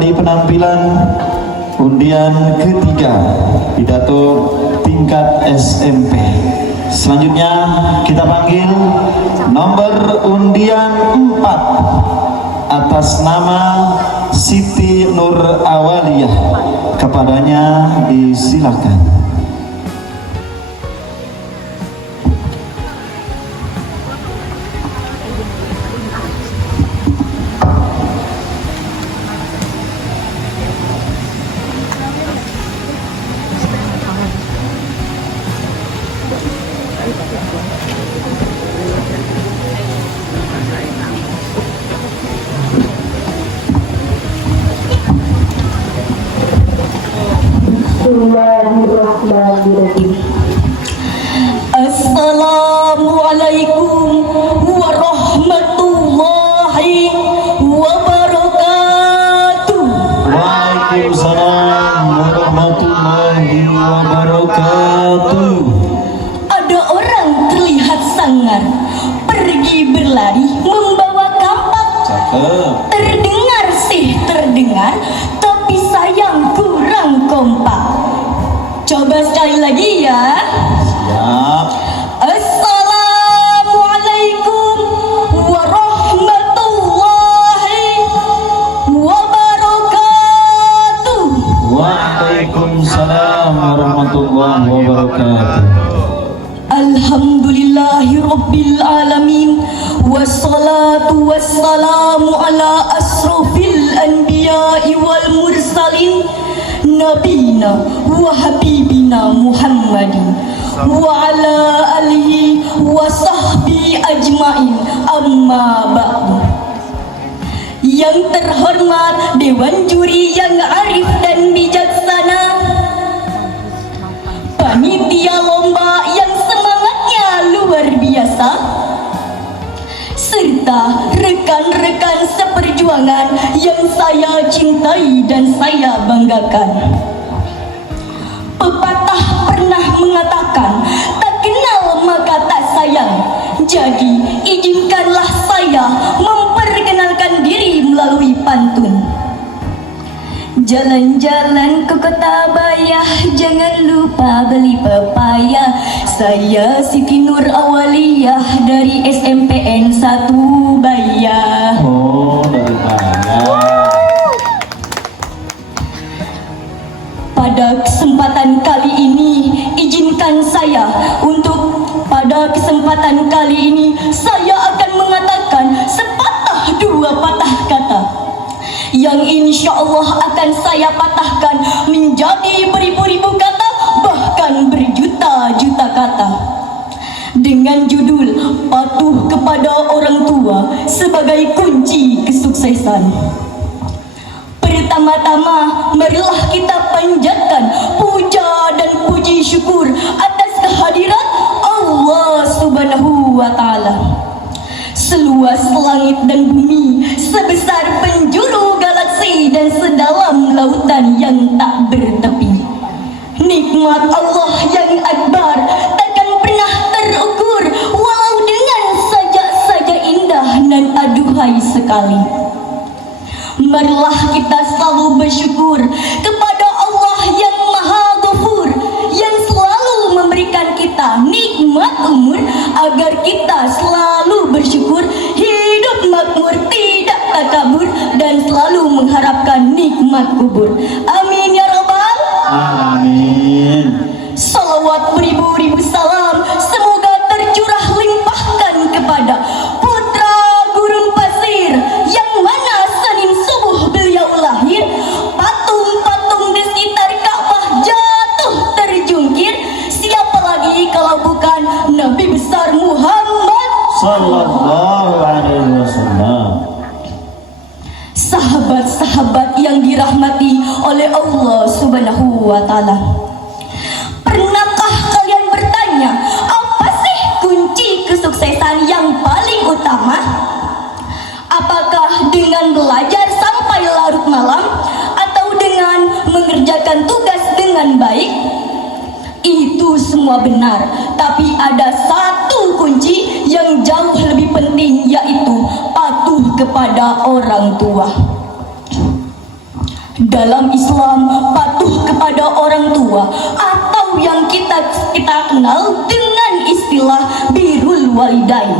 tadi penampilan undian ketiga pidato tingkat SMP. Selanjutnya kita panggil nomor undian 4 atas nama Siti Nur Awaliyah. Kepadanya disilakan. Assalamualaikum warahmatullahi wabarakatuh. Waalaikumsalam warahmatullahi wabarakatuh. Ada orang terlihat sangar pergi berlari membawa kampak. Terdengar sih terdengar, tapi sayang kurang kompak. Coba sekali lagi ya. Siap. Assalamualaikum warahmatullahi wabarakatuh. Waalaikumsalam warahmatullahi wabarakatuh. Alhamdulillahi rabbil alamin, wassalatu wassalamu ala asrofil anbiya'i wal mursalin, nabina wa habibina Muhammadin wa ala alihi wa sahbi ajmain, amma ba'du. Yang terhormat Dewan Juri yang arif dan bijaksana, panitia lomba yang semangatnya luar biasa, serta rekan-rekan seperjuangan yang saya cintai dan saya banggakan. Pepatah pernah mengatakan, tak kenal maka tak sayang. Jadi izinkanlah saya memperkenalkan diri melalui pantun. Jalan-jalan ke kota Bayah, jangan lupa beli pepaya. Saya Siti Nur Awaliyah dari SMPN 1 Bayah. Oh, dari Bayah. Pada kesempatan kali ini, izinkan saya untuk pada kesempatan kali ini saya akan mengatakan sepatah dua patah kata yang insya Allah akan saya patahkan menjadi beribu-ribu kata, bahkan berjuta-juta kata, dengan judul patuh kepada orang tua sebagai kunci kesuksesan. Pertama-tama, marilah kita panjatkan puja dan puji syukur atas kehadiran Allah Subhanahu wa Ta'ala. Seluas langit dan bumi, sebesar penjuru galaksi dan sedalam lautan yang tak bertepi, nikmat Allah yang akbar takkan pernah terukur, walau dengan saja indah dan aduhai sekali. Marilah kita selalu bersyukur kepada Allah yang Maha Ghafur, yang selalu memberikan kita nikmat umur, agar kita selalu bersyukur, hidup makmur, tidak takabur, dan selalu mengharapkan nikmat kubur. Amin ya rabbal Amin. Salawat beribu-ribu salam semoga tercurah limpahkan kepada putra gurun pasir, yang mana Senin subuh beliau lahir, patung-patung di sekitar Ka'bah jatuh terjungkir. Siapa lagi kalau bukan Nabi besar Muhammad Sallallahu alaihi wasallam. Sahabat-sahabat yang dirahmati oleh Allah Subhanahu wa Ta'ala, pernahkah kalian bertanya, apa sih kunci kesuksesan yang paling utama? Apakah dengan belajar sampai larut malam, atau dengan mengerjakan tugas dengan baik? Itu semua benar, tapi ada satu kunci yang jauh lebih penting, yaitu patuh kepada orang tua. Dalam Islam, patuh kepada orang tua atau yang kita kenal dengan istilah birrul walidain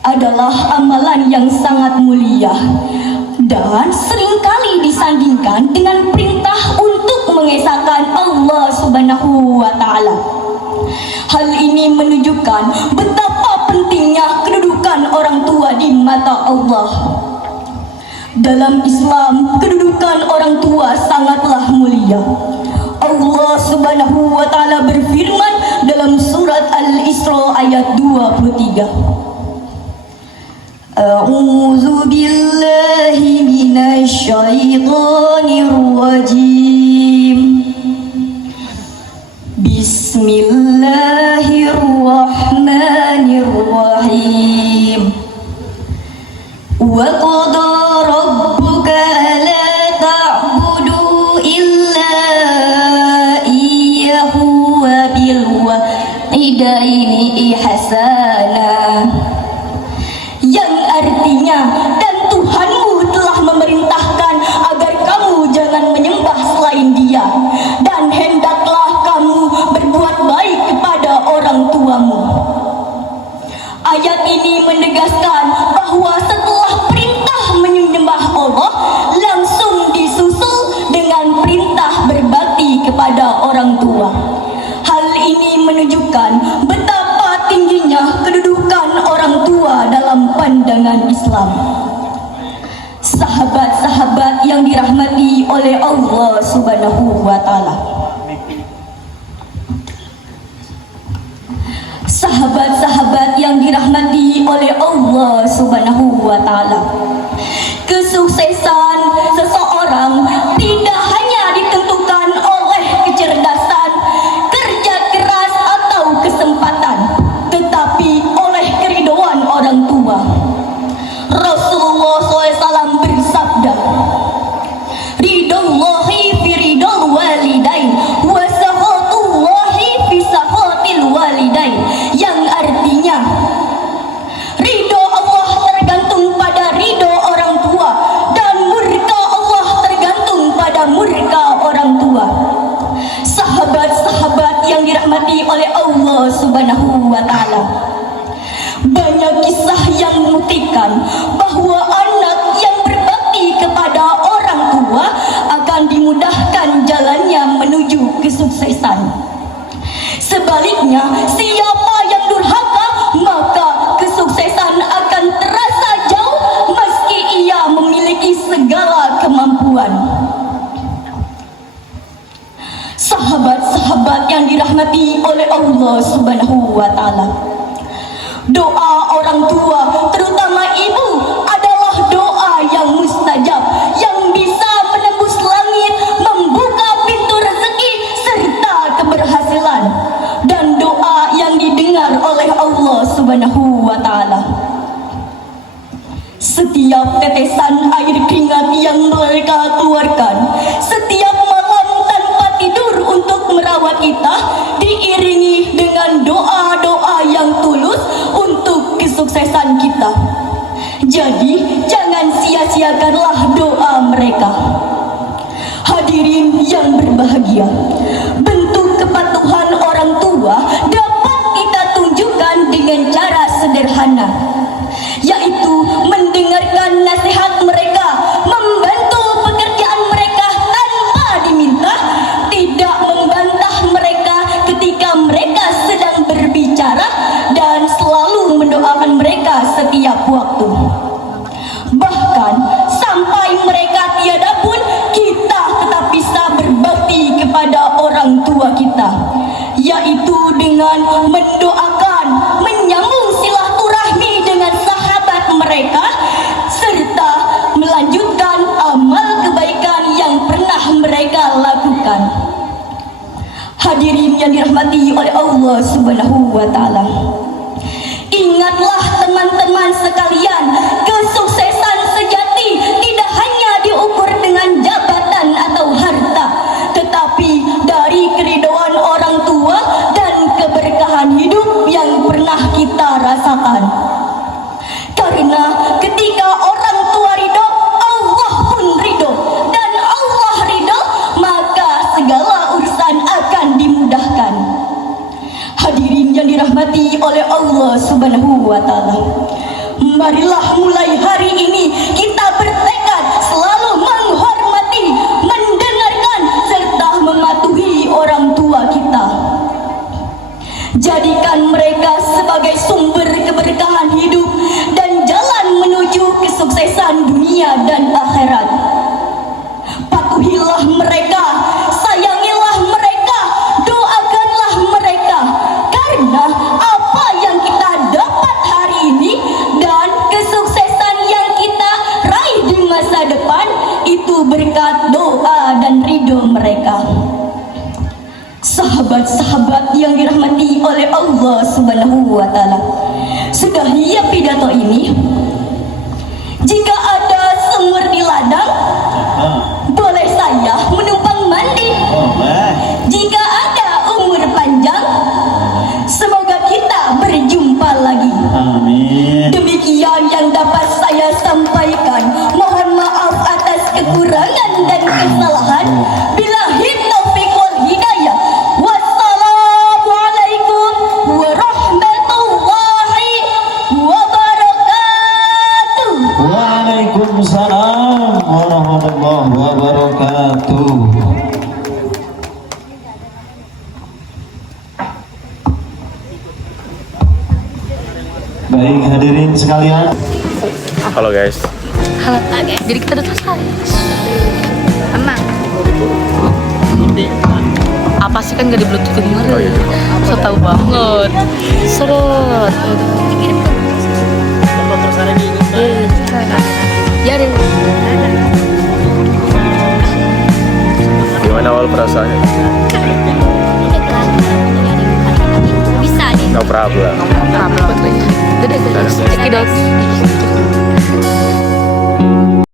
adalah amalan yang sangat mulia dan seringkali disandingkan dengan perintah untuk mengesahkan Allah Subhanahu wa taala. Hal ini menunjukkan betapa pentingnya kedudukan orang tua di mata Allah. Dalam Islam, kedudukan orang tua sangatlah mulia. Allah Subhanahu wa taala berfirman dalam surat Al-Isra ayat 23. A'udzu billahi minasy syaithanir rajim. Bismillahirrahmanirrahim. Wa qada rabbuka alla ta'budu illa iyyahu wa bil walidaini ihsana. Yang artinya, dan Tuhanmu telah memerintahkan agar kamu jangan menyembah selain Dia, dan hendaklah kamu berbuat baik kepada orang tuamu. Ayat ini menegaskan bahwa setelah perintah menyembah Allah, langsung disusul dengan perintah berbakti kepada orang tua. Hal ini menunjukkan betapa tingginya kedudukan orang tua dalam pandangan Islam. Sahabat-sahabat yang dirahmati oleh Allah Subhanahu wa taala. Sahabat-sahabat yang dirahmati oleh Allah Subhanahu wa taala. Kesuksesan seseorang tidak hanya ditentukan oleh kecerdasan, kerja keras atau kesempatan, tetapi oleh keridhaan orang tua. Rasulullah SAW bersabda, "Ridallahi fi ridal walidain wa sakhatullahi fi sakhatil walidain." Yang artinya, ridho Allah tergantung pada ridho orang tua dan murka Allah tergantung pada murka orang tua. Sahabat-sahabat yang dirahmati oleh Allah Subhanahu wa taala. Banyak kisah yang membuktikan bahwa anak yang berbakti kepada orang tua akan dimudahkan jalannya menuju kesuksesan. Sebaliknya, siapa yang durhaka, maka kesuksesan akan terasa jauh meski ia memiliki segala kemampuan. Sahabat-sahabat yang dirahmati oleh Allah Subhanahu wa taala. Doa orang tua, terutama ibu, adalah doa yang mustajab, yang bisa menembus langit, membuka pintu rezeki serta keberhasilan, dan doa yang didengar oleh Allah Subhanahu wa taala. Setiap tetesan air keringat yang mereka keluarkan setiap malam tanpa tidur untuk merawat kita diiringi dengan doa-doa yang tulus untuk kesuksesan kita. Jadi, jangan sia-siakanlah doa mereka. Hadirin yang berbahagia, bentuk kepatuhan orang tua dapat kita tunjukkan dengan cara sederhana, yaitu mendengarkan nasihat mereka, membantu pekerjaan mereka tanpa diminta, tidak membantah mereka ketika mereka sedang berbicara, dan selalu mendoakan mereka setiap waktu. Bahkan sampai mereka tiada pun, kita tetap bisa berbakti kepada orang tua kita, yaitu dengan mendoakan, menyambung silaturahmi dengan sahabat mereka, serta melanjutkan amal kebaikan yang pernah mereka lakukan. Hadirin yang dirahmati oleh Allah Subhanahu wa taala. Ingatlah teman-teman sekalian, kesuksesan sejati tidak hanya diukur dengan jabatan atau harta, tetapi dari keridhaan orang tua dan keberkahan hidup yang pernah kita rasakan. Karena ketika orang tua ridho, Allah pun ridho, dan oleh Allah Subhanahu wa Ta'ala. Marilah mulai hari ini kita bertekad selalu menghormati, mendengarkan serta mematuhi orang tua kita. Jadikan mereka sebagai sumber keberkahan hidup dan jalan menuju kesuksesan dunia dan akhirat. Patuhilah mereka, sayangilah mereka, doakanlah mereka, karena apa yang kita dapat hari ini dan kesuksesan yang kita raih di masa depan itu berkat doa dan ridho mereka. Sahabat-sahabat yang dirahmati oleh Allah Subhanahu wa Ta'ala, sudah ya pidato ini. Jika ada sumur di ladang, boleh saya menumpang mandi. Jika ada umur panjang, semoga kita berjumpa lagi. Amin. Demikian yang dapat saya sampaikan. Mohon maaf atas kekurangan dan kesalahan. Billahi taufiq wal hidayah. Wassalamualaikum warahmatullahi wabarakatuh. Waalaikumsalam warahmatullahi wabarakatuh. Baik hadirin sekalian. Halo guys. Halo, jadi kita udah selesai. Emang apa sih kan gak di bluetooth kemarin? Oh, iya. So tau banget. Serot. Ya deh. Gimana awal perasaannya?